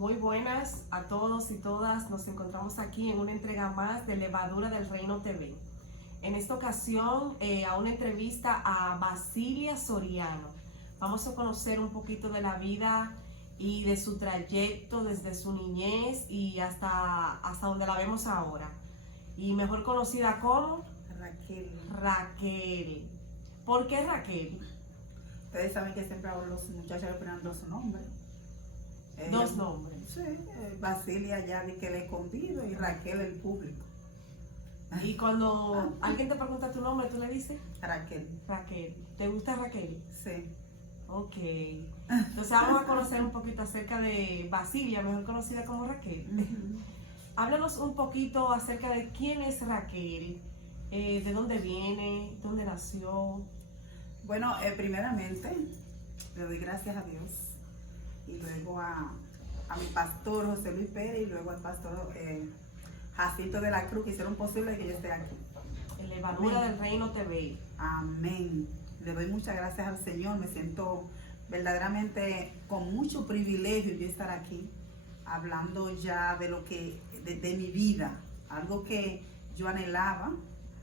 Muy buenas a todos y todas. Nos encontramos aquí en una entrega más de Levadura del Reino TV. En esta ocasión, a una entrevista a Basilia Soriano. Vamos a conocer un poquito de la vida y de su trayecto desde su niñez y hasta donde la vemos ahora. Y mejor conocida como Raquel. Raquel. ¿Por qué Raquel? Ustedes saben que siempre a los muchachos le ponen dos nombres. Dos nombres. Sí, Basilia ya vi que le escondido y Raquel el público. Y cuando alguien te pregunta tu nombre, tú le dices Raquel. Raquel. ¿Te gusta Raquel? Sí. Ok. Entonces vamos a conocer un poquito acerca de Basilia, mejor conocida como Raquel. Háblanos un poquito acerca de quién es Raquel, de dónde viene, dónde nació. Bueno, primeramente le doy gracias a Dios y luego a mi pastor José Luis Pérez y luego al pastor Jacinto de la Cruz que hicieron posible que yo esté aquí. En Levadura del Reino TV. Amén. Le doy muchas gracias al Señor. Me siento verdaderamente con mucho privilegio yo estar aquí hablando ya de lo que de mi vida, algo que yo anhelaba,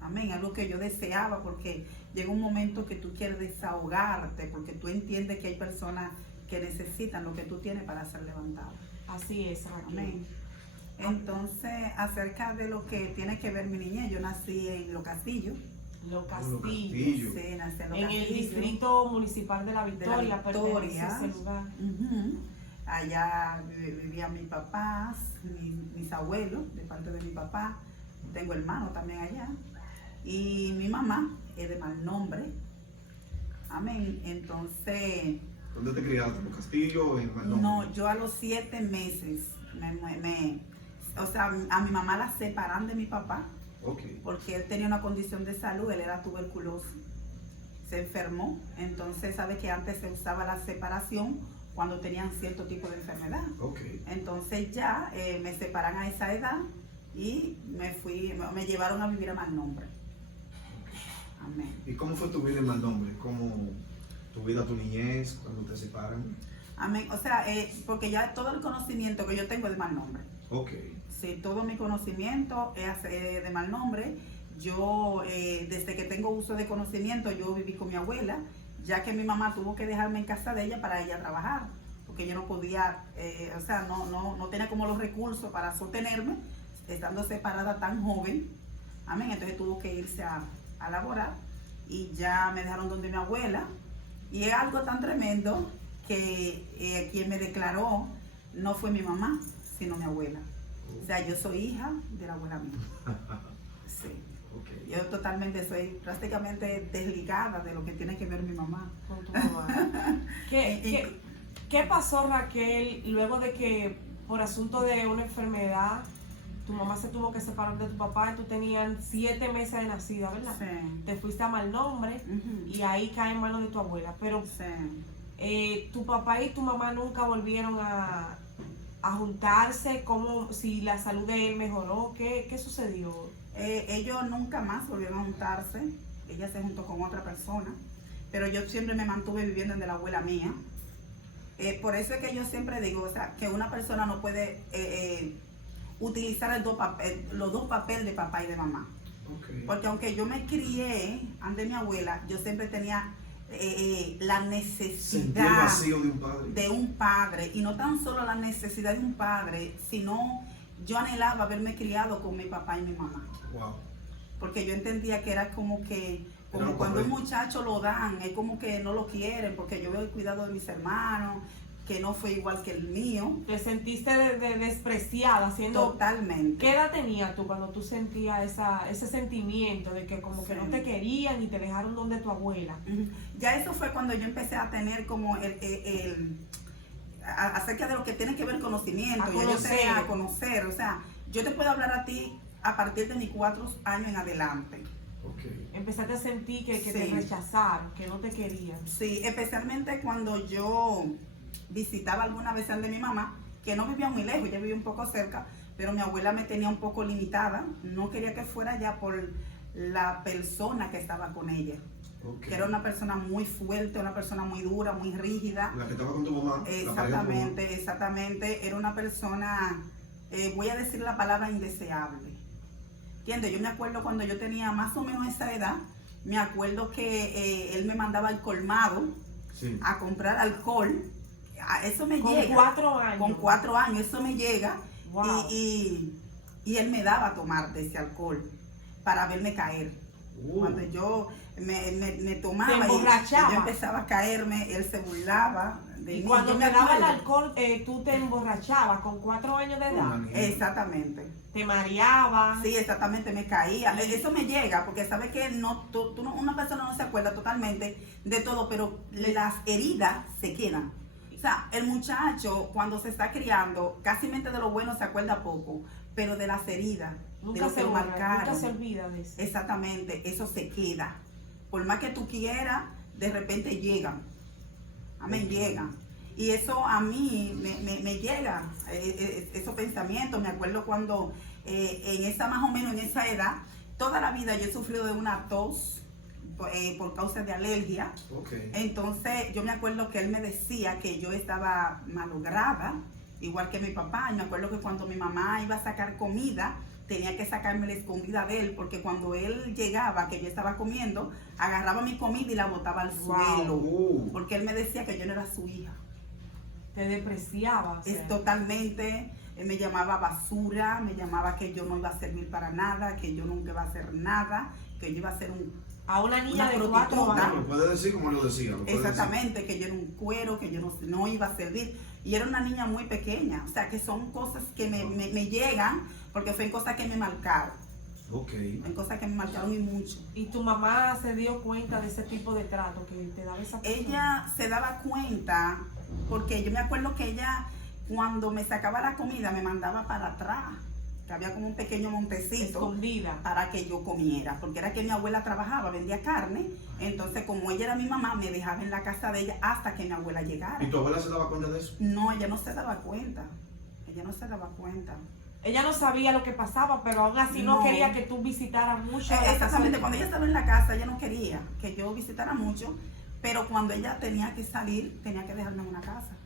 amén, algo que yo deseaba, porque llega un momento que tú quieres desahogarte, porque tú entiendes que hay personas que necesitan lo que tú tienes para ser levantado. Así es, Raquel. Amén. Entonces, acerca de lo que tiene que ver mi niñez, yo nací en Los Castillos. Los Castillos. Sí, nací en Los En Castillos. el distrito municipal de la Victoria, pertenece a ese lugar. Allá vivían mis papás, mis abuelos, de parte de mi papá. Tengo hermanos también allá. Y mi mamá es de mal nombre. Amén. Entonces... ¿Dónde te criaste? ¿En Los Castillos o en Malnombre? No, yo a los 7 meses, o sea, a mi mamá la separan de mi papá. Okay. Porque él tenía una condición de salud, él era tuberculoso. Se enfermó. Entonces, sabe que antes se usaba la separación cuando tenían cierto tipo de enfermedad. Okay. Entonces ya me separan a esa edad y me llevaron a vivir a Malnombre. Amén. ¿Y cómo fue tu vida en Malnombre? ¿Cómo tu vida, tu niñez, cuando te separan? Amén. O sea, porque ya todo el conocimiento que yo tengo es de Malnombre. Ok. Sí, todo mi conocimiento es de Malnombre. Yo, desde que tengo uso de conocimiento, yo viví con mi abuela, ya que mi mamá tuvo que dejarme en casa de ella para ella trabajar, porque yo no podía, o sea, no tenía como los recursos para sostenerme, estando separada tan joven. Amén. Entonces tuvo que irse a laborar y ya me dejaron donde mi abuela. Y es algo tan tremendo que quien me declaró no fue mi mamá, sino mi abuela. O sea, yo soy hija de la abuela mía. Sí. Okay. Yo totalmente soy prácticamente desligada de lo que tiene que ver mi mamá. Con tu mamá. ¿Qué pasó, Raquel, luego de que por asunto de una enfermedad tu mamá se tuvo que separar de tu papá y tú tenías 7 meses de nacida, ¿verdad? Sí. Te fuiste a Malnombre y ahí cae en manos de tu abuela. Pero Sí. tu papá y tu mamá nunca volvieron a juntarse, como si la salud de él mejoró. ¿Qué sucedió? Ellos nunca más volvieron a juntarse. Ella se juntó con otra persona, pero yo siempre me mantuve viviendo en de la abuela mía. Por eso es que yo siempre digo, o sea, que una persona no puede utilizar los dos papeles de papá y de mamá. Okay. Porque aunque yo me crié ante mi abuela, yo siempre tenía la Sentí el necesidad vacío de un padre. de un padre, y no tan solo la necesidad de un padre, sino yo anhelaba haberme criado con mi papá y mi mamá. Wow. Porque yo entendía que era como cuando un muchacho lo dan, es como que no lo quieren, porque yo veo el cuidado de mis hermanos, que no fue igual que el mío. ¿Te sentiste despreciada? Totalmente. ¿Qué edad tenías tú cuando tú sentías ese sentimiento de que como que no te querían y te dejaron donde tu abuela? Ya eso fue cuando yo empecé a tener como acerca de lo que tiene que ver conocimiento. Ya yo empecé a conocer, o sea, yo te puedo hablar a ti a partir de mis 4 años en adelante. Okay. Empezaste a sentir que Sí. te rechazaron, que no te querían. Sí, especialmente cuando yo visitaba alguna vez al de mi mamá, que no vivía muy lejos, ella vivía un poco cerca, pero mi abuela me tenía un poco limitada, no quería que fuera ya por la persona que estaba con ella. Ok. que era una persona muy fuerte, una persona muy dura, muy rígida. La que estaba con tu mamá. la pareja de tu mamá. Exactamente, exactamente. Era una persona, voy a decir la palabra indeseable. ¿Entiendes? Yo me acuerdo cuando yo tenía más o menos esa edad, me acuerdo que él me mandaba al colmado Sí. a comprar alcohol. Eso me Con llega. 4 años. Con 4 años, eso me llega. Wow. Y él me daba a tomar de ese alcohol para verme caer. Cuando yo me tomaba Te y emborrachaba. yo empezaba a caerme, él se burlaba de Y mí. cuando Yo te me daba el acuerdo. alcohol, tú te emborrachabas con 4 años de edad. Una niña. Exactamente. Te mareabas. Sí, exactamente, me caía. Eso me llega, porque sabes que una persona no se acuerda totalmente de todo, pero las heridas se quedan. O sea, el muchacho cuando se está criando, casi mente de lo bueno se acuerda poco, pero de las heridas, de Nunca lo se que lo borra, marcaron. nunca se olvida de eso. Exactamente, eso se queda. Por más que tú quieras, de repente llegan. Amén, Ok. llegan. Y eso a mí me llega, esos pensamientos. Me acuerdo cuando en esa, más o menos en esa edad, toda la vida yo he sufrido de una tos por causa de alergia. Ok. Entonces yo me acuerdo que él me decía que yo estaba malograda, igual que mi papá. Y me acuerdo que cuando mi mamá iba a sacar comida, tenía que sacarme la escondida de él, porque cuando él llegaba, que yo estaba comiendo, agarraba mi comida y la botaba al Wow. suelo, porque él me decía que yo no era su hija. Te despreciaba. O sea. Es totalmente, él me llamaba basura, me llamaba que yo no iba a servir para nada, que yo nunca iba a hacer nada, que yo iba a ser A una niña una de 4 prostituta. años. Lo puede decir como lo decía. lo puede Exactamente, que yo era un cuero, que yo no iba a servir. Y era una niña muy pequeña. O sea, que son cosas que me llegan, porque fue cosas que me marcaron. decir. Ok. Fue cosas que me marcaron y mucho. Y tu mamá se dio cuenta de ese tipo de trato que te daba esa persona. Ella se daba cuenta, porque yo me acuerdo que ella, cuando me sacaba la comida, me mandaba para atrás, que había como un pequeño montecito, Escondida. para que yo comiera, porque era que mi abuela trabajaba, vendía carne. Entonces, como ella era mi mamá, me dejaba en la casa de ella hasta que mi abuela llegara. ¿Y tu abuela se daba cuenta de eso? No, ella no se daba cuenta. Ella no se daba cuenta. Ella no sabía lo que pasaba, pero aún así no No. quería que tú visitaras mucho. a la casa Exactamente, de- cuando ella estaba en la casa, ella no quería que yo visitara mucho, pero cuando ella tenía que salir, tenía que dejarme en una casa.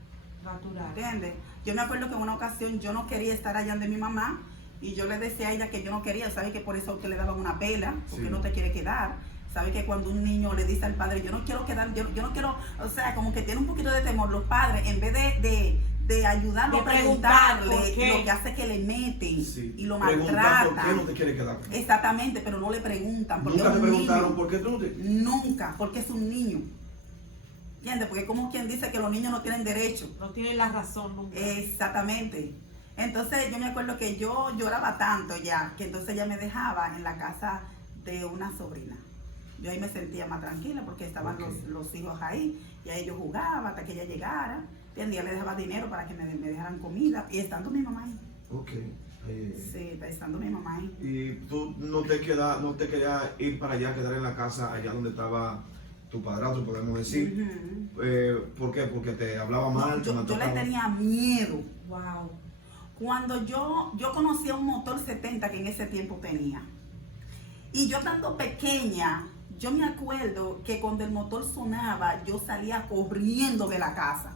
Natural. ¿Entiendes? Yo me acuerdo que en una ocasión yo no quería estar allá de mi mamá y yo le decía a ella que yo no quería. ¿Sabe que por eso que le daban una pela? Porque Sí. no te quiere quedar. ¿Sabe que cuando un niño le dice al padre, yo no quiero quedar, yo no quiero, o sea, como que tiene un poquito de temor, los padres, en vez de ayudarlo De a preguntar preguntarle, por qué. lo que hace que le meten Sí. y lo Pregunta maltratan. por qué no te quiere quedar. Exactamente, pero no le preguntan. Porque Nunca es te un preguntaron niño. por qué tú no te. Nunca, porque es un niño. ¿Entiendes? Porque como quien dice que los niños no tienen derecho. No tiene la razón nunca. Exactamente. Entonces yo me acuerdo que yo lloraba tanto ya, que entonces ella me dejaba en la casa de una sobrina. Yo ahí me sentía más tranquila porque estaban Ok. los hijos ahí y ahí yo jugaba hasta que ella llegara. ¿Entiendes? Ella le dejaba dinero para que me dejaran comida y estando mi mamá ahí. Ok. Sí, estando mi mamá ahí. Y tú no te querías ir para allá, quedar en la casa allá donde estaba tu padrastro, podemos decir. Ujú. ¿Por qué? Porque te hablaba No, mal, te yo le maltrataba. tenía miedo. Wow. Cuando yo conocía un motor 70 que en ese tiempo tenía. Y yo estando pequeña, yo me acuerdo que cuando el motor sonaba, yo salía corriendo de la casa.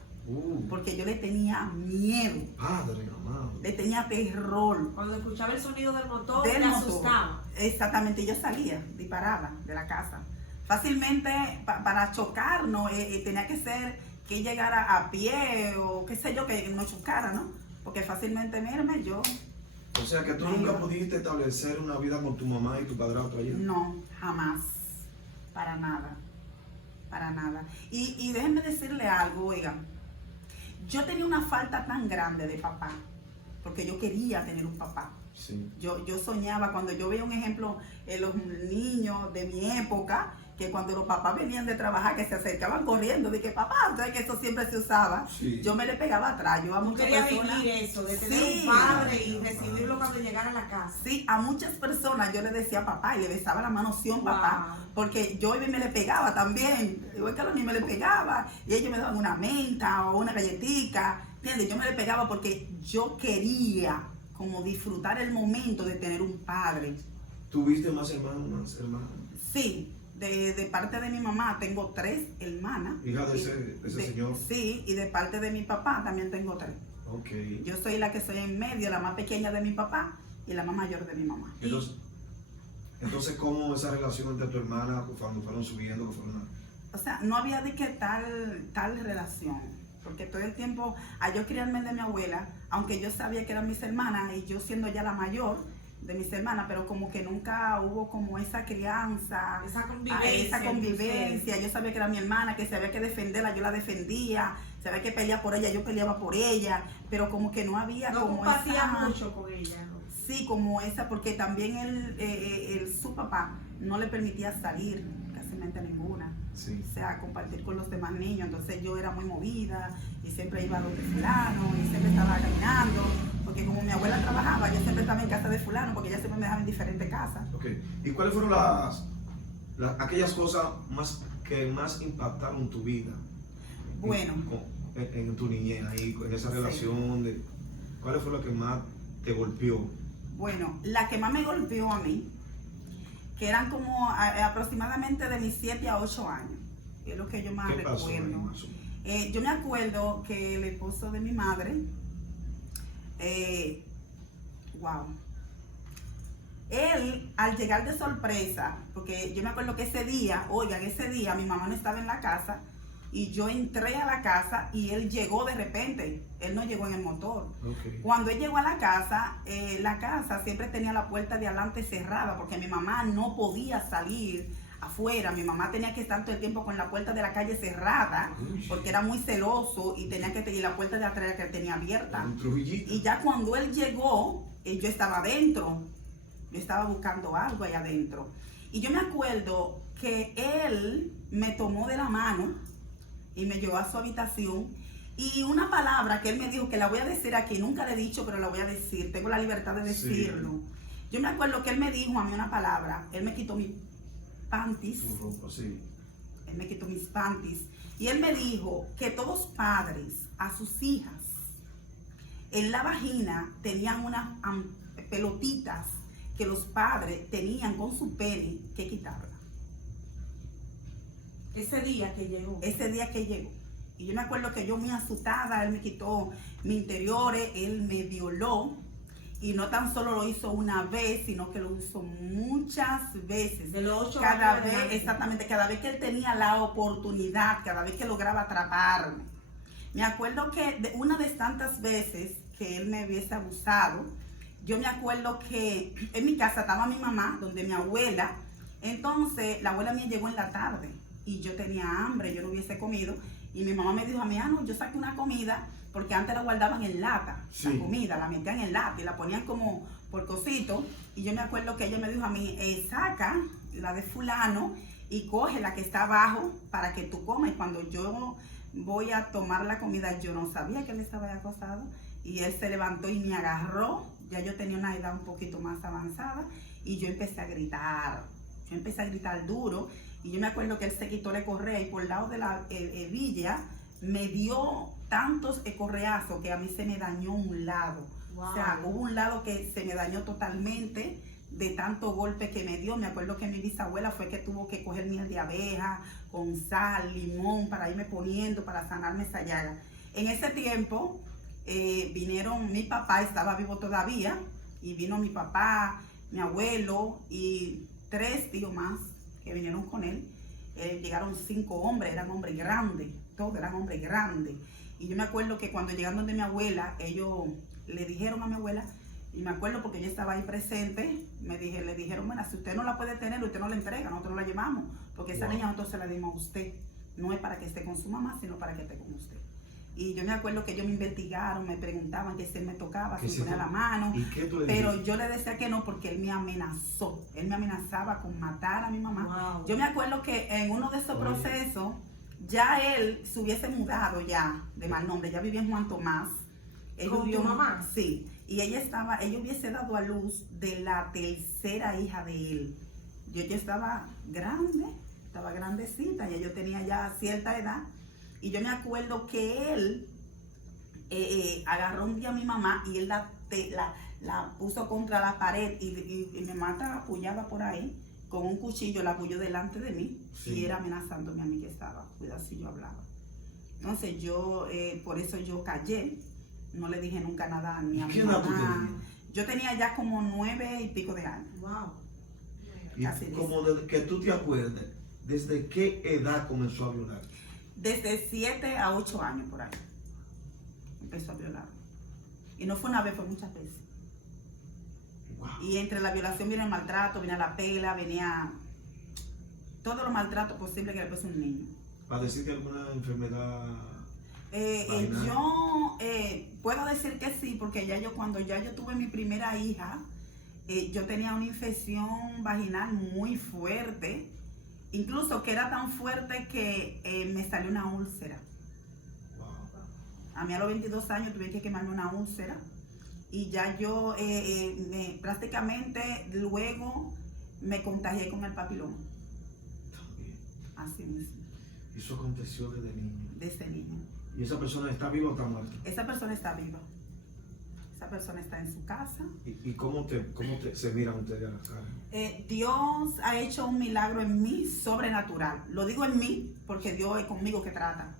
Porque yo le tenía miedo, Padre, amado. le tenía terror. Cuando escuchaba el sonido del motor, Del te motor. asustaba. Exactamente, yo salía disparada de la casa. Fácilmente para chocarnos tenía que ser que llegara a pie o qué sé yo, que no chocara, ¿no? Porque fácilmente, mírame, yo O sea que tú nunca pudiste establecer una vida con tu mamá y tu padrastro allá. no, jamás, para nada, para nada. Y déjenme decirle algo, oigan, yo tenía una falta tan grande de papá, porque yo quería tener un papá. Sí. Yo soñaba, cuando yo veía un ejemplo en los niños de mi época, que cuando los papás venían de trabajar, que se acercaban corriendo, de que papá, entonces que eso siempre se usaba, Sí. yo me le pegaba atrás. Yo a Tú muchas querías personas, vivir eso, de tener Sí. un padre y recibirlo cuando llegara a la casa. sí, a muchas personas yo le decía papá y le besaba la mano, sí, Wow. papá, porque yo me le pegaba también, igual que a los niños me le pegaba, y ellos me daban una menta o una galletica, ¿entiendes? Yo me le pegaba porque yo quería como disfrutar el momento de tener un padre. ¿Tuviste más hermanos, más hermanas? Sí, De parte de mi mamá tengo 3 hermanas. Hija de ese señor. Sí, y de parte de mi papá también tengo 3. Ok. Yo soy la que soy en medio, la más pequeña de mi papá y la más mayor de mi mamá. Entonces, ¿cómo esa relación entre tu hermana cuando fueron subiendo? O sea, no había de qué tal relación, porque todo el tiempo, a yo criarme de mi abuela, aunque yo sabía que eran mis hermanas y yo siendo ya la mayor de mis hermanas, pero como que nunca hubo como esa crianza, esa convivencia. Yo sabía que era mi hermana, que sabía que defenderla, yo la defendía, sabía que peleaba por ella, yo peleaba por ella, pero como que no había como compartía mucho con ella, ¿no? Sí, como esa, porque también su papá no le permitía salir casi ninguna. Sí. O sea, compartir con los demás niños. Entonces yo era muy movida y siempre iba a donde fulano y siempre estaba caminando, porque como mi abuela trabajaba, yo siempre estaba en casa de fulano, porque ella siempre me dejaba en diferentes casas. Okay. ¿Y cuáles fueron aquellas cosas que más impactaron tu vida? Bueno. En tu niñez, ahí, en esa relación, sí. ¿Cuál fue la que más te golpeó? Bueno, la que más me golpeó a mí, que eran como aproximadamente de mis 7 a 8 años, es lo que yo más recuerdo. Yo me acuerdo que el esposo de mi madre, wow, él al llegar de sorpresa, porque yo me acuerdo que ese día mi mamá no estaba en la casa, y yo entré a la casa y él llegó de repente, él no llegó en el motor. Okay. Cuando él llegó a la casa siempre tenía la puerta de adelante cerrada porque mi mamá no podía salir afuera, mi mamá tenía que estar todo el tiempo con la puerta de la calle cerrada porque era muy celoso y tenía que tener la puerta de atrás que tenía abierta. Y ya cuando él llegó, yo estaba adentro, yo estaba buscando algo allá adentro. Y yo me acuerdo que él me tomó de la mano y me llevó a su habitación, y una palabra que él me dijo, que la voy a decir aquí, nunca le he dicho, pero la voy a decir, tengo la libertad de decirlo. Sí. Yo me acuerdo que él me dijo a mí una palabra, él me quitó mis panties, sí. Él me quitó mis panties, y él me dijo que todos padres a sus hijas, en la vagina tenían unas pelotitas que los padres tenían con su pene que quitarla. Ese día que llegó. Y yo me acuerdo que yo muy asustada, él me quitó mis interiores, él me violó. Y no tan solo lo hizo una vez, sino que lo hizo muchas veces. De los 8 años. Exactamente, cada vez que él tenía la oportunidad, cada vez que lograba atraparme. Me acuerdo que una de tantas veces que él me hubiese abusado, yo me acuerdo que en mi casa estaba mi mamá, donde mi abuela. Entonces, la abuela mía llegó en la tarde. Y yo tenía hambre, yo no hubiese comido, y mi mamá me dijo a mí, no, yo saqué una comida, porque antes la guardaban en lata, sí. La comida, la metían en lata, y la ponían como por cosito, y yo me acuerdo que ella me dijo a mí, saca la de fulano, y coge la que está abajo, para que tú comas, y cuando yo voy a tomar la comida, yo no sabía que él estaba acostado, y él se levantó y me agarró, ya yo tenía una edad un poquito más avanzada, y yo empecé a gritar duro. Y yo me acuerdo que él se quitó la correa y por el lado de la hebilla me dio tantos correazos que a mí se me dañó un lado. Wow. O sea, hubo un lado que se me dañó totalmente de tanto golpe que me dio. Me acuerdo que mi bisabuela fue que tuvo que coger miel de abeja con sal, limón, para irme poniendo, para sanarme esa llaga. En ese tiempo vinieron, mi papá estaba vivo todavía, y vino mi papá, mi abuelo y 3 tíos más que vinieron con él. Llegaron 5 hombres, eran hombres grandes, todos eran hombres grandes. Y yo me acuerdo que cuando llegaron donde mi abuela, ellos le dijeron a mi abuela, y me acuerdo porque yo estaba ahí presente, le dijeron, bueno, si usted no la puede tener, usted no la entrega, nosotros la llevamos, porque esa niña nosotros se la dimos a usted. No es para que esté con su mamá, sino para que esté con usted. Y yo me acuerdo que ellos me investigaron, me preguntaban que si él me tocaba, si me ponía la mano. ¿Y qué tú le pero dijiste? yo le decía que no, porque él me amenazó. Él me amenazaba con matar a mi mamá. Wow. Yo me acuerdo que en uno de esos procesos, ya él se hubiese mudado ya de mal nombre, ya vivía en Juan Tomás. ¿Con tu mamá? Sí. Y ella hubiese dado a luz de la 3ª hija de él. Yo ya estaba grandecita, ya yo tenía ya cierta edad. Y yo me acuerdo que él agarró un día a mi mamá y él la puso contra la pared y mi mamá estaba apoyada por ahí con un cuchillo la apoyó delante de mí Sí. y era amenazándome a mí que estaba. Cuidado si yo hablaba. Entonces yo, por eso yo callé. No le dije nunca nada ni a mi ¿Qué edad tú mamá. tenías? Yo tenía ya como 9 y pico de años. Wow. Y Casi como desde que tú te acuerdes, ¿desde qué edad comenzó a violar? Desde 7 a 8 años por ahí. Empezó a violar. Y no fue una vez, fue muchas veces. Wow. Y entre la violación viene el maltrato, viene la pela, venía todos los maltratos posibles que le puso un niño. ¿Padeciste alguna enfermedad? Vaginal. Yo puedo decir que sí, porque cuando yo tuve mi primera hija, yo tenía una infección vaginal muy fuerte, incluso que era tan fuerte que me salió una úlcera. Wow. A mí a los 22 años tuve que quemarme una úlcera y ya yo prácticamente luego me contagié con el papiloma, También. así mismo, Eso aconteció desde niño. de ese niño. ¿Y esa persona está viva o está muerta? Esa persona está viva, esa persona está en su casa. ¿Y cómo se miran ustedes a la cara? Dios ha hecho un milagro en mí sobrenatural. Lo digo en mí porque Dios es conmigo que trata.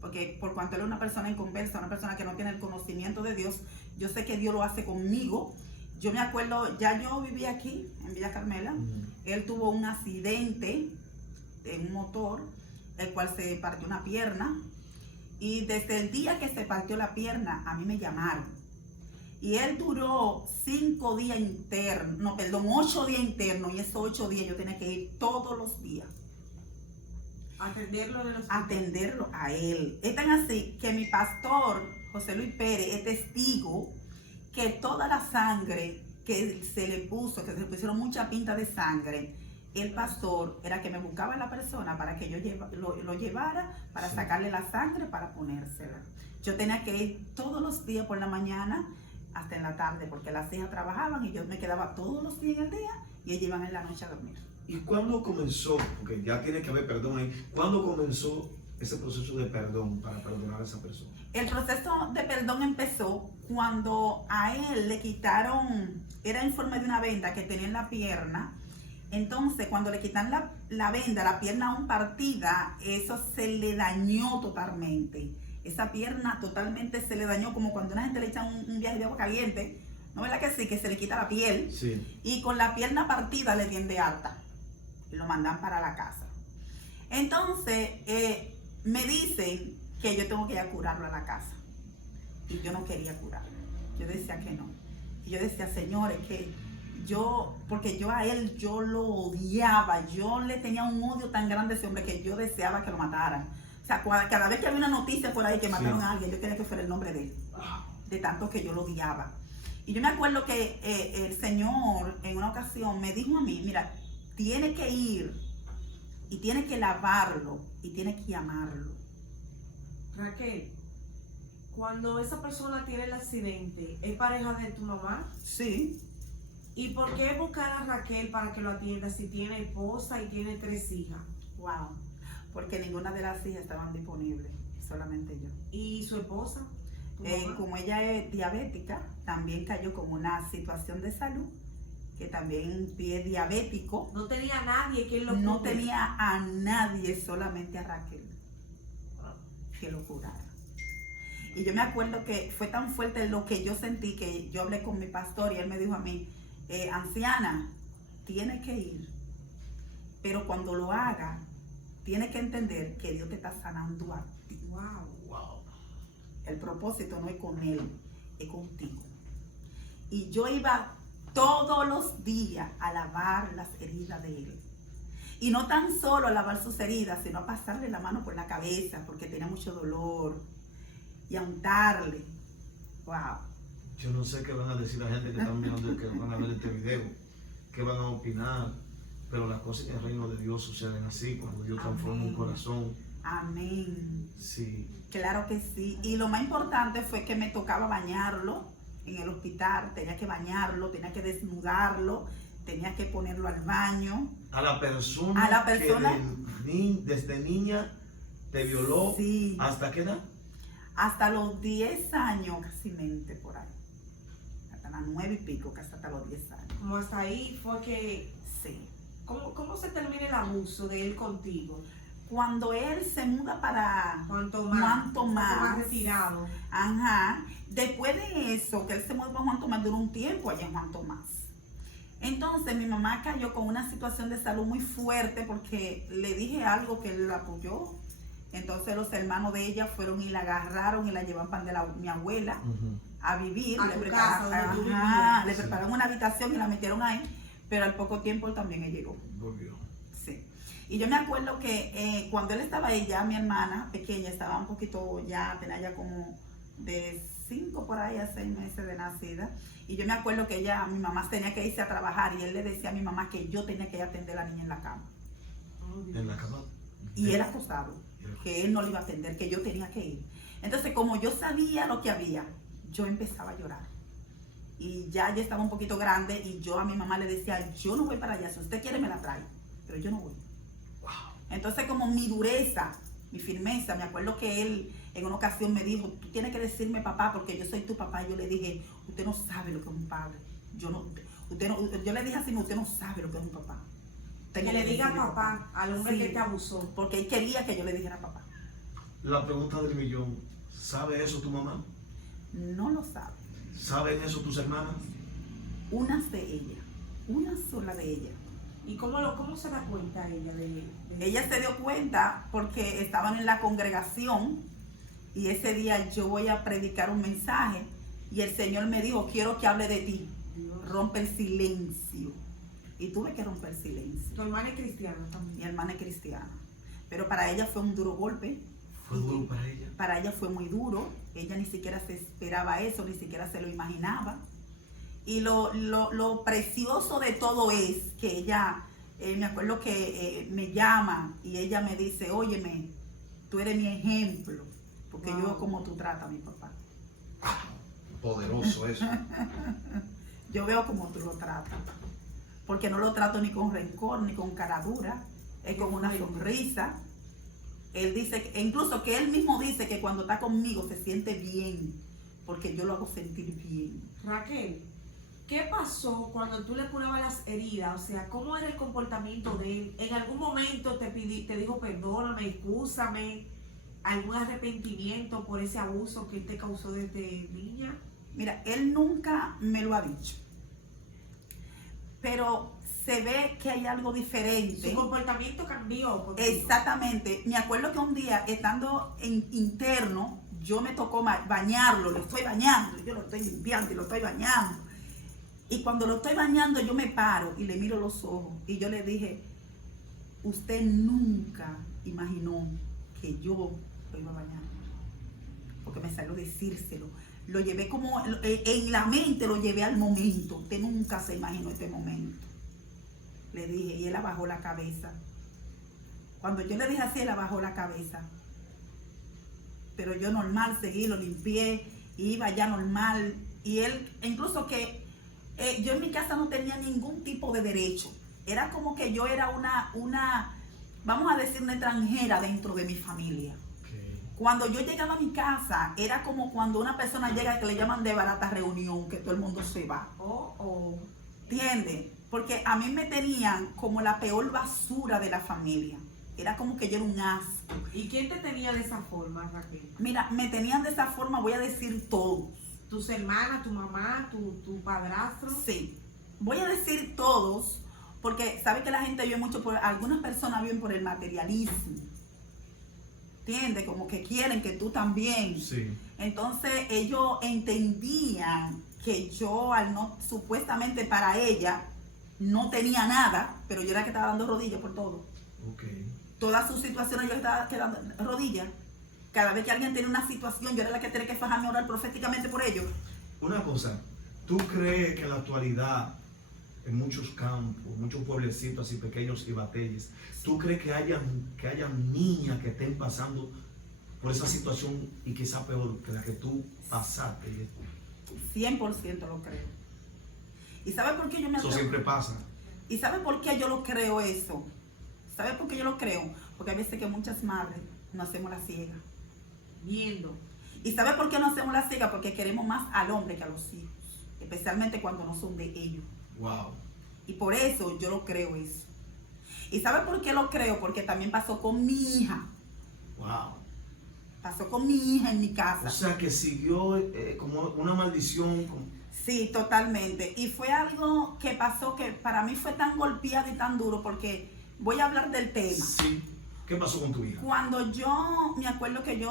Porque por cuanto él es una persona inconversa, una persona que no tiene el conocimiento de Dios, yo sé que Dios lo hace conmigo. Yo me acuerdo, ya yo vivía aquí, en Villa Carmela. Él tuvo un accidente en un motor, el cual se partió una pierna. Y desde el día que se partió la pierna, a mí me llamaron. Y él duró 8 días internos. Y esos 8 días yo tenía que ir todos los días. Atenderlo de los Atenderlo a él. Es tan así que mi pastor, José Luis Pérez, es testigo que toda la sangre que se le pusieron mucha pinta de sangre, el pastor era que me buscaba la persona para que yo lo llevara, para Sí. sacarle la sangre, para ponérsela. Yo tenía que ir todos los días por la mañana hasta en la tarde, porque las hijas trabajaban y yo me quedaba todos los días en el día y ellos iban en la noche a dormir. ¿Y cuándo comenzó? Porque ya tiene que haber perdón ahí. ¿Cuándo comenzó ese proceso de perdón para perdonar a esa persona? El proceso de perdón empezó cuando a él le quitaron, era en forma de una venda que tenía en la pierna. Entonces, cuando le quitan la venda, la pierna aún partida, eso se le dañó totalmente. Esa pierna totalmente se le dañó, como cuando a una gente le echan un viaje de agua caliente, ¿no es verdad que sí? Que se le quita la piel. Sí. Y con la pierna partida le tiende alta. Y lo mandan para la casa. Entonces, me dicen que yo tengo que ir a curarlo a la casa. Y yo no quería curarlo. Yo decía que no. Y yo decía, señores, que porque yo a él, yo lo odiaba. Yo le tenía un odio tan grande a ese hombre que yo deseaba que lo mataran. O sea, cada vez que había una noticia por ahí que mataron Sí. a alguien, yo quería que fuera el nombre de él. De tanto que yo lo odiaba. Y yo me acuerdo que el Señor en una ocasión me dijo a mí, mira, tiene que ir y tiene que lavarlo y tiene que amarlo. Raquel, cuando esa persona tiene el accidente, ¿es pareja de tu mamá? Sí. ¿Y por qué buscar a Raquel para que lo atienda si tiene esposa y tiene 3 hijas? Wow. Porque ninguna de las hijas estaban disponibles, solamente yo. ¿Y su esposa? ¿Tu mamá? Como ella es diabética, también cayó con una situación de salud, que también pie diabético. No tenía a nadie que lo No cubre. tenía a nadie, solamente a Raquel, que lo curara. Y yo me acuerdo que fue tan fuerte lo que yo sentí que yo hablé con mi pastor y él me dijo a mí, anciana, tienes que ir, pero cuando lo haga, tienes que entender que Dios te está sanando a ti. Wow. Wow. El propósito no es con él, es contigo. Y yo iba todos los días a lavar las heridas de él. Y no tan solo a lavar sus heridas, sino a pasarle la mano por la cabeza porque tenía mucho dolor. Y a untarle. Wow. Yo no sé qué van a decir la gente que están mirando, que van a ver este video, qué van a opinar, pero las cosas en el reino de Dios suceden así, cuando Dios transforma un corazón. Amén. Sí. Claro que sí. Y lo más importante fue que me tocaba bañarlo en el hospital. Tenía que bañarlo, tenía que desnudarlo, tenía que ponerlo al baño. A la persona, que desde niña te violó, Sí. ¿hasta qué edad? Hasta los 10 años, casi mente por ahí. Hasta las 9 y pico, casi hasta los 10 años. Como hasta ahí fue que Sí. ¿Cómo se termina el abuso de él contigo? Cuando él se muda para ¿Cuánto Juan más Tomás, retirado? ajá, después de eso, que él se mudó para Juan Tomás, duró un tiempo allá en Juan Tomás. Entonces mi mamá cayó con una situación de salud muy fuerte porque le dije algo que él la apoyó. Entonces los hermanos de ella fueron y la agarraron y la llevaron para mi abuela a vivir. A Le tu prepararon, casa, donde tú ajá, vivías. le prepararon una habitación y la metieron ahí, pero al poco tiempo él también llegó. Volvió. Sí. Y yo me acuerdo que cuando él estaba ahí, ya mi hermana pequeña estaba un poquito, ya tenía ya como de 5 por ahí a 6 meses de nacida. Y yo me acuerdo que mi mamá tenía que irse a trabajar y él le decía a mi mamá que yo tenía que ir a atender a la niña en la cama. En la cama. Y él acusado, que él no le iba a atender, que yo tenía que ir. Entonces, como yo sabía lo que había, yo empezaba a llorar. Y ya estaba un poquito grande y yo a mi mamá le decía, yo no voy para allá, si usted quiere me la trae, pero yo no voy. Wow. Entonces, como mi dureza, mi firmeza, me acuerdo que él en una ocasión me dijo, tú tienes que decirme papá porque yo soy tu papá. Y yo le dije, usted no sabe lo que es un padre. Yo le dije así, usted no sabe lo que es un papá. Que le diga papá al hombre que te abusó. Porque él quería que yo le dijera papá. La pregunta del millón, ¿sabe eso tu mamá? No lo sabe. ¿Saben eso tus hermanas? Unas de ellas, una sola de ellas. ¿Y cómo se da cuenta ella de Ella se dio cuenta porque estaban en la congregación y ese día yo voy a predicar un mensaje y el Señor me dijo, quiero que hable de ti. Dios? Rompe el silencio. Y tuve que romper el silencio. Tu hermana es cristiana Mi también. hermana es cristiana. Pero para ella fue un duro golpe. ¿Fue duro para ella? Para ella fue muy duro. Ella ni siquiera se esperaba eso, ni siquiera se lo imaginaba. Y lo precioso de todo es que ella, me acuerdo que me llama y ella me dice, óyeme, tú eres mi ejemplo, porque yo veo cómo tú tratas a mi papá. Poderoso eso. Yo veo cómo tú lo tratas. Porque no lo trato ni con rencor, ni con cara dura, es con una sonrisa. Él dice, incluso que él mismo dice que cuando está conmigo se siente bien, porque yo lo hago sentir bien. Raquel, ¿qué pasó cuando tú le curabas las heridas? O sea, ¿cómo era el comportamiento de él? ¿En algún momento te dijo perdóname, excúsame, algún arrepentimiento por ese abuso que él te causó desde niña? Mira, él nunca me lo ha dicho, pero se ve que hay algo diferente. Su comportamiento cambió contigo. Exactamente. Me acuerdo que un día, estando en interno, yo me tocó bañarlo, lo estoy bañando, yo lo estoy limpiando y lo estoy bañando. Y cuando lo estoy bañando, yo me paro y le miro los ojos y yo le dije, usted nunca imaginó que yo lo iba a bañar. Porque me salió decírselo. Lo llevé como en la mente, lo llevé al momento. Usted nunca se imaginó este momento. Le dije, y él abajó la cabeza. Cuando yo le dije así, él abajó la cabeza. Pero yo normal, seguí, lo limpié, iba ya normal. Y él, incluso que yo en mi casa no tenía ningún tipo de derecho. Era como que yo era una vamos a decir, una extranjera dentro de mi familia. Cuando yo llegaba a mi casa, era como cuando una persona llega que le llaman de barata reunión, que todo el mundo se va. ¿Entiendes? Porque a mí me tenían como la peor basura de la familia. Era como que yo era un asco. ¿Y quién te tenía de esa forma, Raquel? Mira, me tenían de esa forma, voy a decir todos. ¿Tus hermanas, tu mamá, tu padrastro? Sí, voy a decir todos, porque sabe que la gente vive mucho algunas personas viven por el materialismo. ¿Entiendes? Como que quieren que tú también. Sí. Entonces ellos entendían que yo, supuestamente para ella, no tenía nada, pero yo era que estaba dando rodillas por todo. Okay. Todas sus situaciones yo estaba quedando rodillas. Cada vez que alguien tenía una situación, yo era la que tenía que fajarme a orar proféticamente por ellos. Una cosa, ¿tú crees que en la actualidad, en muchos campos, muchos pueblecitos así pequeños y batallas, ¿tú crees que hayan niñas que estén pasando por esa situación y quizá peor que la que tú pasaste? 100% lo creo. ¿Y sabe por qué yo me Eso siempre pasa. ¿Y sabe por qué yo lo creo eso? ¿Sabe por qué yo lo creo? Porque hay veces que muchas madres no hacemos la ciega. Viendo. ¿Y sabe por qué no hacemos la ciega? Porque queremos más al hombre que a los hijos. Especialmente cuando no son de ellos. Wow. Y por eso yo lo creo eso. ¿Y sabe por qué lo creo? Porque también pasó con mi hija. Wow. Pasó con mi hija en mi casa. O sea que siguió como una maldición. Sí, totalmente. Y fue algo que pasó que para mí fue tan golpeado y tan duro porque voy a hablar del tema. Sí. ¿Qué pasó con tu hija? Cuando yo, me acuerdo que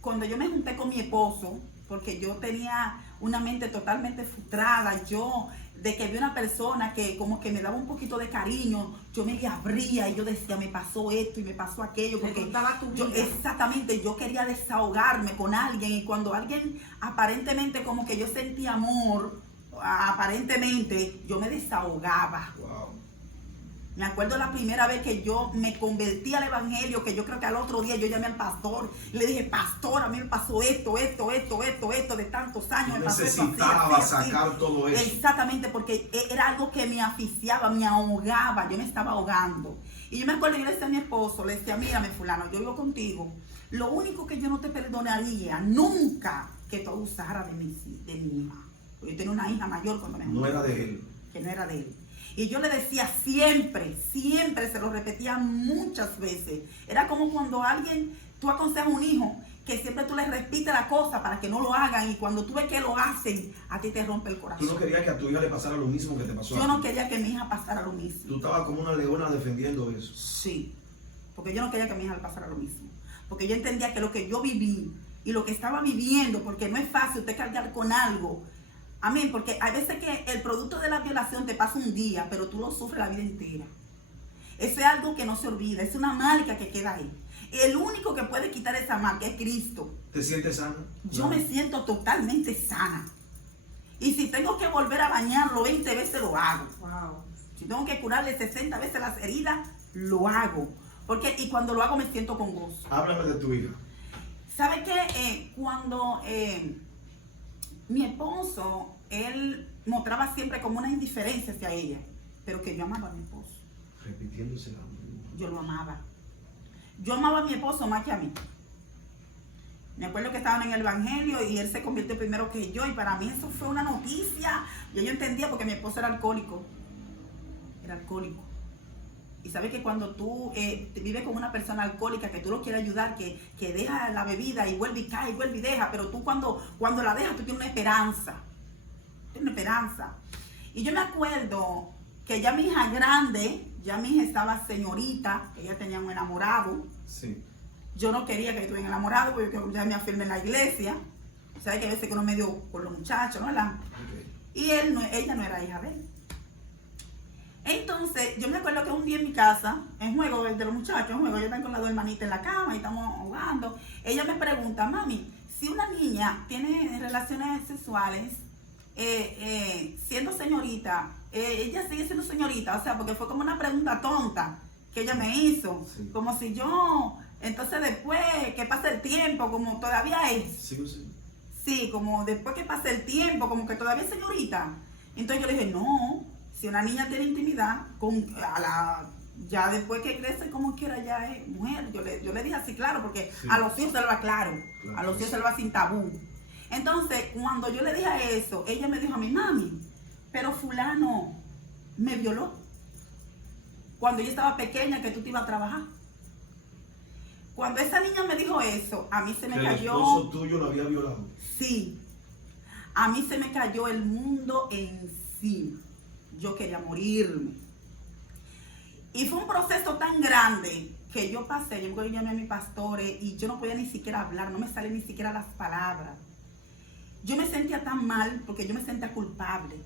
cuando yo me junté con mi esposo, porque yo tenía una mente totalmente frustrada, yo de que vi una persona que como que me daba un poquito de cariño, yo me abría y yo decía, me pasó esto y me pasó aquello, porque exactamente, yo quería desahogarme con alguien, y cuando alguien aparentemente como que yo sentía amor, aparentemente yo me desahogaba. Wow. Me acuerdo la primera vez que yo me convertí al evangelio, que yo creo que al otro día yo llamé al pastor y le dije, pastor, a mí me pasó esto de tantos años. Me pasó necesitaba esto, así. sacar todo eso. Exactamente, porque era algo que me asfixiaba, me ahogaba, yo me estaba ahogando. Y yo me acuerdo, yo le decía a mi esposo, le decía, mírame fulano, yo vivo contigo. Lo único que yo no te perdonaría nunca que tú abusaras de mi hija. Porque yo tenía una hija mayor cuando me junté. No era de él. Que no era de él. Y yo le decía siempre, se lo repetía muchas veces. Era como cuando tú aconsejas a un hijo, que siempre tú le repites la cosa para que no lo hagan, y cuando tú ves que lo hacen, a ti te rompe el corazón. ¿Tú no querías que a tu hija le pasara lo mismo que te pasó a ti? Yo no quería que mi hija pasara lo mismo. Tú estabas como una leona defendiendo eso. Sí, porque yo no quería que a mi hija le pasara lo mismo. Porque yo entendía que lo que yo viví y lo que estaba viviendo, porque no es fácil usted cargar con algo. Amén, porque hay veces que el producto de la violación te pasa un día, pero tú lo sufres la vida entera. Eso es algo que no se olvida, es una marca que queda ahí. El único que puede quitar esa marca es Cristo. ¿Te sientes sana? Yo me siento totalmente sana. Y si tengo que volver a bañarlo 20 veces, lo hago. Wow. Si tengo que curarle 60 veces las heridas, lo hago. Y cuando lo hago me siento con gozo. Háblame de tu hija. ¿Sabe qué? Cuando mi esposo, él mostraba siempre como una indiferencia hacia ella, pero que yo amaba a mi esposo. Repitiéndose la Yo lo amaba. Yo amaba a mi esposo más que a mí. Me acuerdo que estaban en el evangelio y él se convirtió primero que yo, y para mí eso fue una noticia. Yo entendía, porque mi esposo era alcohólico. Era alcohólico. Y sabes que cuando tú vives con una persona alcohólica, que tú lo quieres ayudar, que deja la bebida y vuelve y cae, y vuelve y deja, pero tú cuando la dejas, tú tienes una esperanza. Tienes una esperanza. Y yo me acuerdo que ya mi hija grande, ya mi hija estaba señorita, que ella tenía un enamorado. Sí. Yo no quería que yo estuviera enamorado, porque ya me afirmé en la iglesia. Sabes que a veces que uno medio con los muchachos, ¿no? Okay. Y ella no era hija de él. Entonces, yo me acuerdo que un día en mi casa, en juego de los muchachos, yo estaba con las dos hermanitas en la cama y estamos jugando. Ella me pregunta, mami, si una niña tiene relaciones sexuales, siendo señorita, ella sigue siendo señorita, o sea, porque fue como una pregunta tonta que ella me hizo, sí. Como si yo, entonces después que pase el tiempo, como todavía es. Sí. Sí, como después que pase el tiempo, como que todavía es señorita. Entonces yo le dije, no. Si una niña tiene intimidad, ya después que crece como quiera ya es mujer. Yo le dije así, claro, porque sí. A los hijos se lo va claro. A los hijos se lo va sin tabú. Entonces, cuando yo le dije eso, ella me dijo a mi mami, pero fulano me violó. Cuando yo estaba pequeña, que tú te ibas a trabajar. Cuando esa niña me dijo eso, a mí se me cayó... ¿El esposo tuyo lo había violado? Sí. A mí se me cayó el mundo encima. Yo quería morirme. Y fue un proceso tan grande que yo pasé. Yo llamé a mis pastores y yo no podía ni siquiera hablar, no me salían ni siquiera las palabras. Yo me sentía tan mal porque yo me sentía culpable.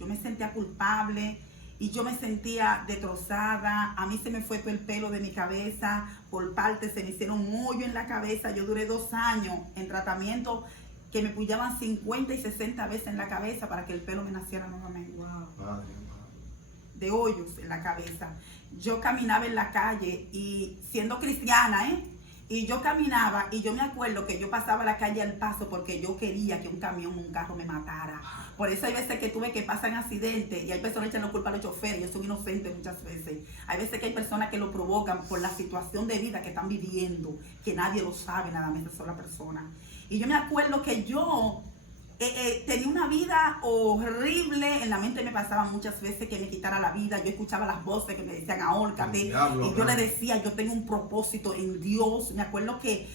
Yo me sentía culpable y yo me sentía destrozada. A mí se me fue todo el pelo de mi cabeza. Por partes se me hicieron un hoyo en la cabeza. Yo duré 2 años en tratamiento, que me pullaban 50 y 60 veces en la cabeza para que el pelo me naciera nuevamente. Wow. Madre. De hoyos en la cabeza. Yo caminaba en la calle y siendo cristiana, y yo caminaba y yo me acuerdo que yo pasaba la calle al paso porque yo quería que un camión, un carro me matara. Por eso hay veces que tuve que pasar accidentes y hay personas que echan la culpa a los choferes. Yo soy inocente muchas veces. Hay veces que hay personas que lo provocan por la situación de vida que están viviendo, que nadie lo sabe, nada más esa sola persona. Y yo me acuerdo que yo tenía una vida horrible. En la mente me pasaba muchas veces que me quitara la vida. Yo escuchaba las voces que me decían ahórcate, y yo le decía, yo tengo un propósito en Dios. Me acuerdo que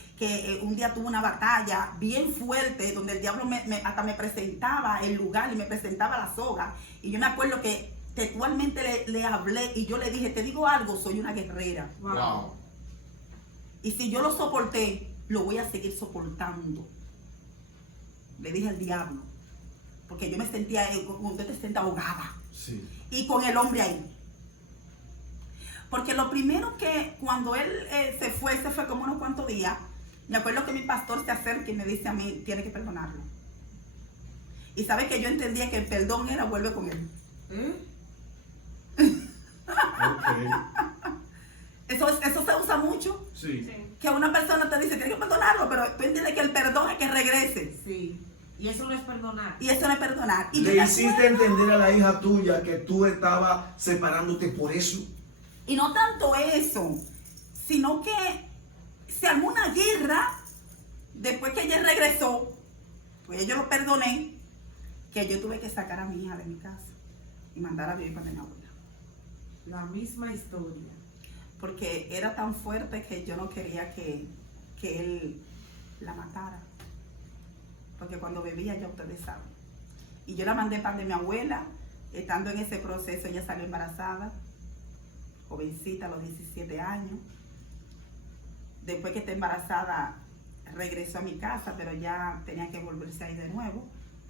un día tuve una batalla bien fuerte donde el diablo hasta me presentaba el lugar y me presentaba la soga, y yo me acuerdo que textualmente le hablé y yo le dije, te digo algo, soy una guerrera. Wow. Y si yo lo soporté, lo voy a seguir soportando. Le dije al diablo, porque yo me sentía, usted te siente ahogada. Sí. Y con el hombre ahí. Porque lo primero que cuando él se fue como unos cuantos días, me acuerdo que mi pastor se acerca y me dice a mí, tiene que perdonarlo. Y sabe que yo entendía que el perdón era vuelve con él. Okay. Eso se usa mucho. Sí. Que una persona te dice, tienes que perdonarlo, pero tú entiendes que el perdón es que regrese. Sí. Y eso no es perdonar. Y eso no es perdonar. Y yo Le me hiciste acuerdo- entender a la hija tuya que tú estabas separándote por eso. Y no tanto eso, sino que se armó una guerra después que ella regresó, pues yo lo perdoné, que yo tuve que sacar a mi hija de mi casa y mandar a vivir con mi abuela. La misma historia. Porque era tan fuerte que yo no quería que él la matara. Porque cuando bebía, ya ustedes saben. Y yo la mandé para de mi abuela. Estando en ese proceso, ella salió embarazada, jovencita, a los 17 años. Después que está embarazada, regresó a mi casa, pero ya tenía que volverse ahí de nuevo.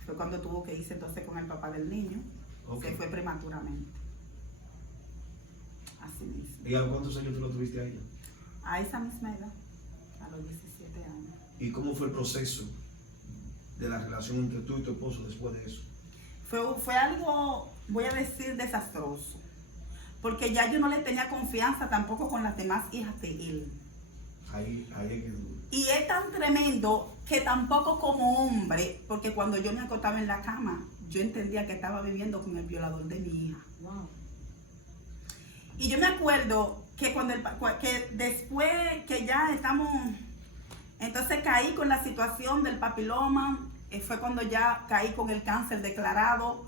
Fue cuando tuvo que irse entonces con el papá del niño. Okay. Se fue prematuramente. Así mismo. ¿Y a cuántos años tú lo tuviste a ella? A esa misma edad, a los 17 años. ¿Y cómo fue el proceso de la relación entre tú y tu esposo después de eso? Fue algo, voy a decir, desastroso. Porque ya yo no le tenía confianza tampoco con las demás hijas de él. Ahí es que duro. Y es tan tremendo que tampoco como hombre, porque cuando yo me acostaba en la cama, yo entendía que estaba viviendo con el violador de mi hija. Wow. Y yo me acuerdo que que después que ya estamos, entonces caí con la situación del papiloma, fue cuando ya caí con el cáncer declarado,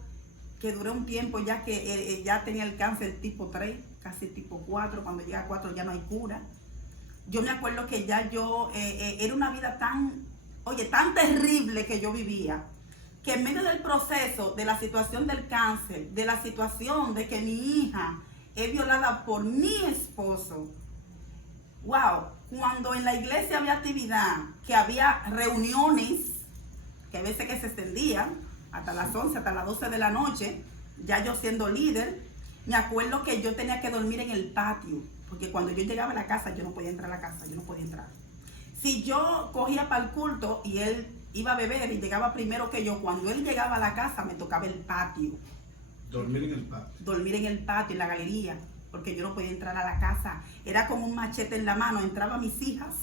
que duré un tiempo ya que ya tenía el cáncer tipo 3, casi tipo 4, cuando llega a 4 ya no hay cura. Yo me acuerdo que ya yo, era una vida tan terrible que yo vivía, que en medio del proceso de la situación del cáncer, de la situación de que mi hija es violada por mi esposo, wow, cuando en la iglesia había actividad, que había reuniones, que a veces que se extendían hasta las 11, hasta las 12 de la noche, ya yo siendo líder, me acuerdo que yo tenía que dormir en el patio, porque cuando yo llegaba a la casa, yo no podía entrar a la casa, yo no podía entrar. Si yo cogía para el culto y él iba a beber y llegaba primero que yo, cuando él llegaba a la casa me tocaba el patio. Dormir en el patio. Dormir en el patio, en la galería, porque yo no podía entrar a la casa. Era como un machete en la mano, entraba mis hijas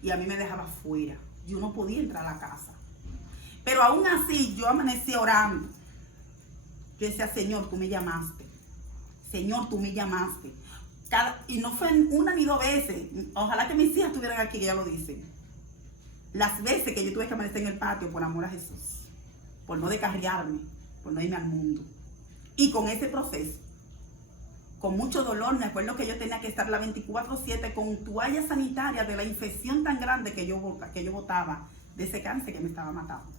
y a mí me dejaba fuera. Yo no podía entrar a la casa. Pero aún así, yo amanecí orando. Yo decía, Señor, tú me llamaste. Señor, tú me llamaste. Y no fue una ni dos veces. Ojalá que mis hijas estuvieran aquí, que ya lo dicen. Las veces que yo tuve que amanecer en el patio por amor a Jesús. Por no descarriarme, por no irme al mundo. Y con ese proceso, con mucho dolor, me acuerdo que yo tenía que estar la 24/7 con toalla sanitaria de la infección tan grande que yo botaba de ese cáncer que me estaba matando.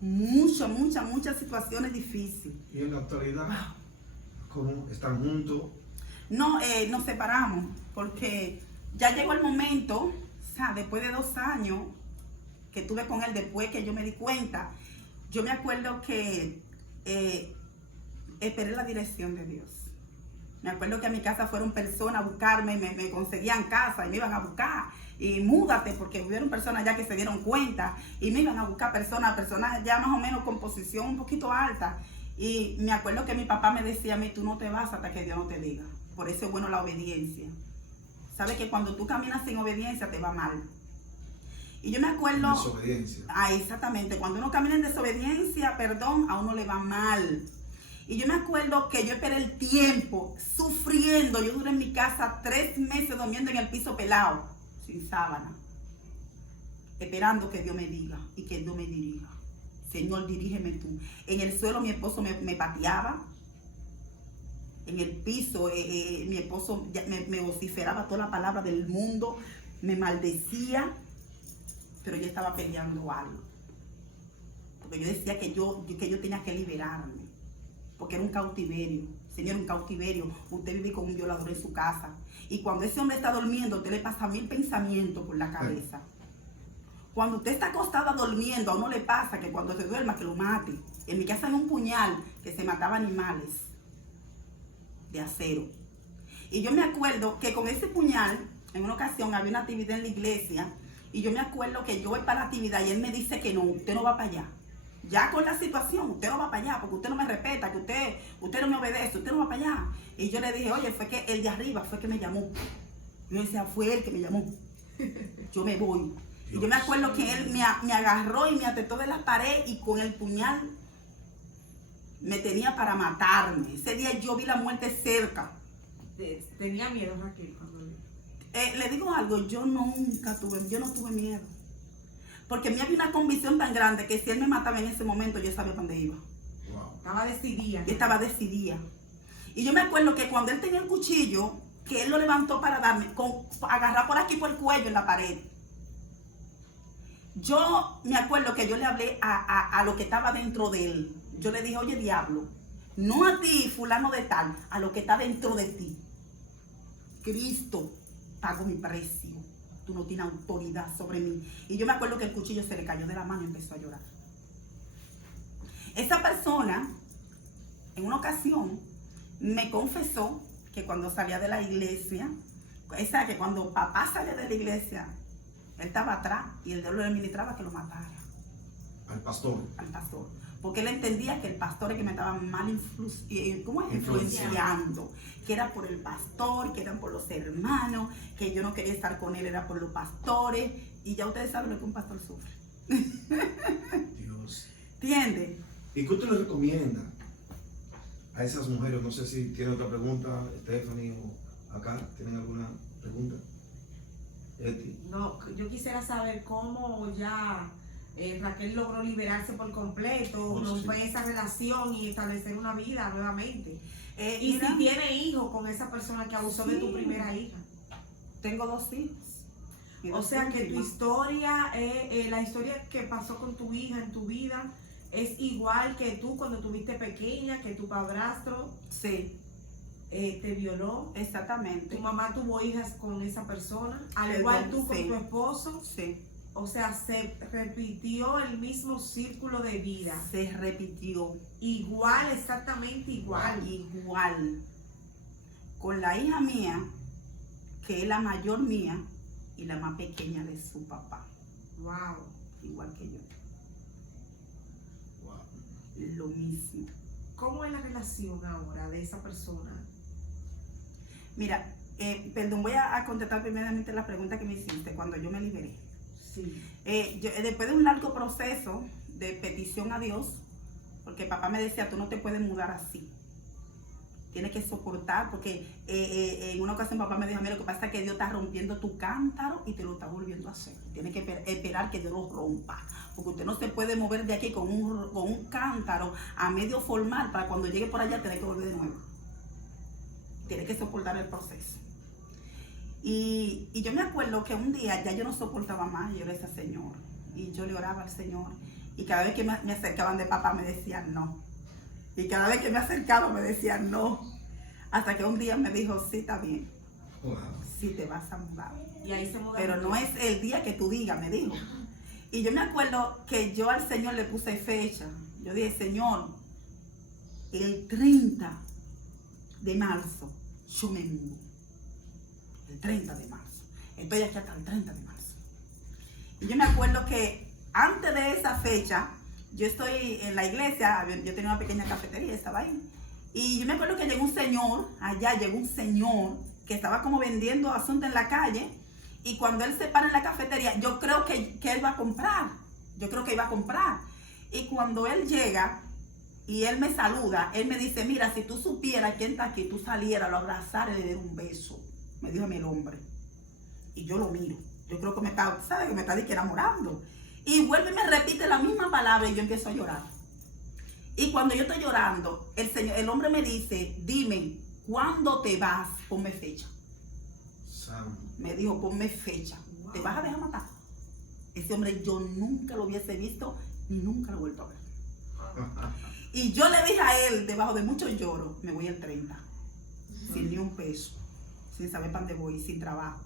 Muchas situaciones difíciles. Y en la actualidad, ¿cómo están juntos? No, nos separamos porque ya llegó el momento, o sea, después de 2 años que estuve con él, después que yo me di cuenta, yo me acuerdo que esperé la dirección de Dios. Me acuerdo que a mi casa fueron personas a buscarme, me conseguían casa y me iban a buscar. Y múdate, porque hubieron personas ya que se dieron cuenta y me iban a buscar personas ya más o menos con posición un poquito alta. Y me acuerdo que mi papá me decía a mí, tú no te vas hasta que Dios no te diga. Por eso es bueno la obediencia. Sabes que cuando tú caminas sin obediencia te va mal. Y yo me acuerdo... Desobediencia. Exactamente. Cuando uno camina en desobediencia, perdón, a uno le va mal. Y yo me acuerdo que yo esperé el tiempo sufriendo. Yo duré en mi casa 3 meses durmiendo en el piso pelado, sin sábana, esperando que Dios me diga y que Dios me dirija. Señor, dirígeme tú. En el suelo mi esposo me pateaba. En el piso mi esposo me vociferaba toda la palabra del mundo, me maldecía, pero yo estaba peleando algo. Porque yo decía que yo tenía que liberarme, porque era un cautiverio. Señor, un cautiverio. Usted vive con un violador en su casa. Y cuando ese hombre está durmiendo, usted le pasa 1000 pensamientos por la cabeza. Cuando usted está acostada durmiendo, a uno le pasa que cuando se duerma, que lo mate. En mi casa hay un puñal que se mataba animales de acero. Y yo me acuerdo que con ese puñal, en una ocasión había una actividad en la iglesia, y yo me acuerdo que yo voy para la actividad y él me dice que no, usted no va para allá. Ya con la situación, usted no va para allá, porque usted no me respeta, que usted no me obedece, usted no va para allá. Y yo le dije, oye, fue que el de arriba fue que me llamó. Yo decía, fue él que me llamó. Yo me voy. Y yo me acuerdo que él me agarró y me atetó de la pared y con el puñal me tenía para matarme. Ese día yo vi la muerte cerca. Tenía miedo, Raquel, cuando le digo algo, yo no tuve miedo. Porque a mí había una convicción tan grande que si él me mataba en ese momento, yo sabía dónde iba. Wow. estaba decidida. Yo estaba decidida. Y yo me acuerdo que cuando él tenía el cuchillo, que él lo levantó para darme, agarrar por aquí por el cuello en la pared. Yo me acuerdo que yo le hablé a lo que estaba dentro de él. Yo le dije, oye, diablo, no a ti, fulano de tal, a lo que está dentro de ti. Cristo pagó mi precio. Tú no tienes autoridad sobre mí. Y yo me acuerdo que el cuchillo se le cayó de la mano y empezó a llorar. Esa persona, en una ocasión, me confesó que cuando salía de la iglesia, que cuando papá salía de la iglesia, él estaba atrás y el diablo le ministraba que lo matara. Al pastor. Al pastor. Porque él entendía que el pastor es que me estaba mal influenciando. Que era por el pastor, que eran por los hermanos, que yo no quería estar con él, era por los pastores. Y ya ustedes saben lo que un pastor sufre. Dios. ¿Entienden? ¿Y qué usted le recomienda a esas mujeres? No sé si tiene otra pregunta, Stephanie, o acá. ¿Tienen alguna pregunta? Eti. No, yo quisiera saber cómo ya Raquel logró liberarse por completo, romper esa relación y establecer una vida nuevamente. Y mira, si tiene hijos con esa persona que abusó de tu primera hija. tengo 2 hijos. O sea que tu historia, la historia que pasó con tu hija en tu vida, es igual que tú cuando tuviste pequeña, que tu padrastro Sí, te violó. exactamente. Tu mamá tuvo hijas con esa persona, al El igual don, tú con sí. tu esposo. Sí, O sea, se repitió el mismo círculo de vida. se repitió. Igual, exactamente igual. Igual. Con la hija mía, que es la mayor mía y la más pequeña de su papá. Wow. Igual que yo. Wow. Lo mismo. ¿Cómo es la relación ahora de esa persona? Mira, perdón, voy a contestar primeramente la pregunta que me hiciste cuando yo me liberé. Sí. Después de un largo proceso de petición a Dios, porque papá me decía, tú no te puedes mudar así. Tienes que soportar, porque en una ocasión papá me dijo, mira, lo que pasa es que Dios está rompiendo tu cántaro y te lo está volviendo a hacer. Tienes que esperar que Dios lo rompa, porque usted no se puede mover de aquí con un cántaro a medio formar para cuando llegue por allá tener que volver de nuevo. Tienes que soportar el proceso. Y yo me acuerdo que un día ya yo no soportaba más, yo le decía, Señor, y yo le oraba al Señor, y cada vez que me acercaban de papá me decían no, y cada vez que me acercaban me decían no, hasta que un día me dijo, sí, está bien, Wow. sí te vas a mudar, Y ahí se mudaron. pero no es el día que tú digas, me dijo. Y yo me acuerdo que yo al Señor le puse fecha, yo dije, Señor, el 30 de marzo yo me mudo. El 30 de marzo. Estoy aquí hasta el 30 de marzo. Y yo me acuerdo que antes de esa fecha, yo estoy en la iglesia, yo tenía una pequeña cafetería, estaba ahí. Y yo me acuerdo que llegó un señor que estaba como vendiendo asuntos en la calle. Y cuando él se para en la cafetería, yo creo que él va a comprar. Yo creo que iba a comprar. Y cuando él llega y él me saluda, él me dice, mira, si tú supieras quién está aquí, tú salieras, lo abrazaras y le dieras un beso. Me dijo a mí el hombre. Y yo lo miro. Yo creo que me está, ¿sabes? Que me está enamorando. Y vuelve y me repite la misma palabra. palabra y yo empiezo a llorar. Y cuando yo estoy llorando, el hombre me dice, dime, ¿cuándo te vas? Ponme fecha. Me dijo, ponme fecha. Wow. ¿Te vas a dejar matar? Ese hombre yo nunca lo hubiese visto ni nunca lo he vuelto a ver. Y yo le dije a él, debajo de mucho lloro, me voy el 30, sin ni un peso, sin saber para dónde voy, sin trabajo.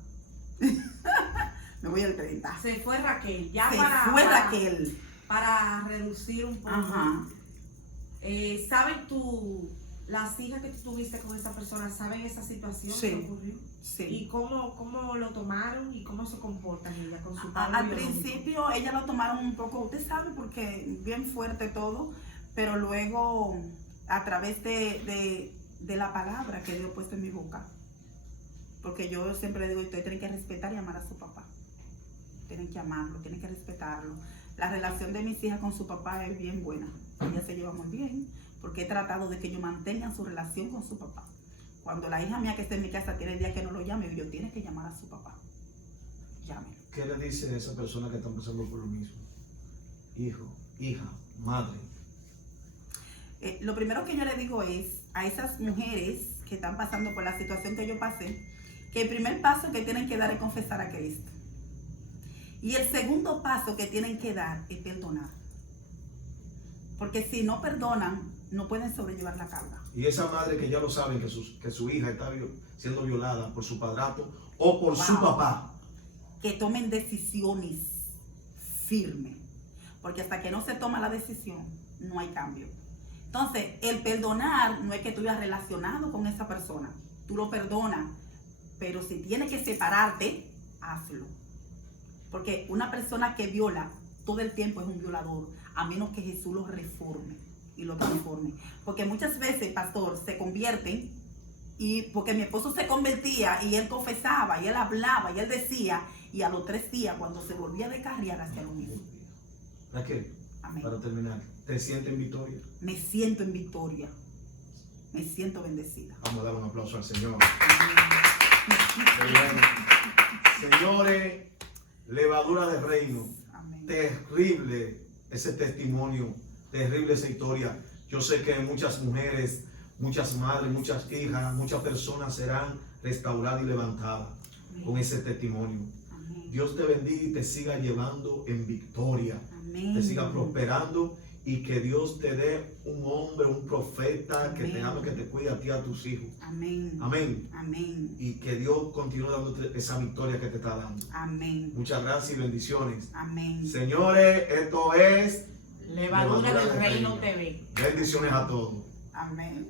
Me voy el 30. Se fue Raquel, ya Se para, fue para- Raquel. para reducir un poco. Ajá. ¿Saben las hijas que tú tuviste con esa persona, saben esa situación Sí. que ocurrió? Sí. ¿Y cómo lo tomaron y cómo se comportan ella con su padre? Al biológico? principio ella lo tomaron un poco, usted sabe, porque bien fuerte todo, pero luego a través de la palabra que Dios ha puesto en mi boca, porque yo siempre le digo, ustedes tienen que respetar y amar a su papá, tienen que amarlo, tienen que respetarlo. La relación de mis hijas con su papá es bien buena, ellas se llevan muy bien, porque he tratado de que ellos mantengan su relación con su papá. Cuando la hija mía que está en mi casa tiene el día que no lo llame, yo tiene que llamar a su papá. Llámelo. ¿Qué le dice a esa persona que está pasando por lo mismo? Hijo, hija, madre. Lo primero que yo le digo es a esas mujeres que están pasando por la situación que yo pasé, que el primer paso que tienen que dar es confesar a Cristo. Y el segundo paso que tienen que dar es perdonar. Porque si no perdonan, no pueden sobrellevar la carga. Y esa madre que ya lo saben que su hija está siendo violada por su padrastro o por su papá. Que tomen decisiones firmes. Porque hasta que no se toma la decisión, no hay cambio. Entonces, el perdonar no es que tú hayas relacionado con esa persona. Tú lo perdonas. Pero si tienes que separarte, hazlo. Porque una persona que viola todo el tiempo es un violador, a menos que Jesús lo reforme y lo transforme. Porque muchas veces, pastor, se convierten, y porque mi esposo se convertía y él confesaba y él hablaba y él decía, y a los 3 días, cuando se volvía a descarriar, hacia lo mismo. Raquel, Amén. para terminar, ¿te sientes en victoria? Me siento en victoria. Me siento bendecida. Vamos a dar un aplauso al Señor. Amén. Señores, levadura de reino. Amén. Terrible ese testimonio, terrible esa historia. Yo sé que muchas mujeres, muchas madres, muchas hijas, muchas personas serán restauradas y levantadas con ese testimonio. Amén. Dios te bendiga y te siga llevando en victoria, Amén. te siga prosperando y que Dios te dé un hombre, un profeta que te ame, que te cuide a ti y a tus hijos. Amén. Amén. Amén. Y que Dios continúe dándote esa victoria que te está dando. Amén. Muchas gracias y bendiciones. Amén. Señores, esto es Levadura del Reino TV. Bendiciones a todos. Amén.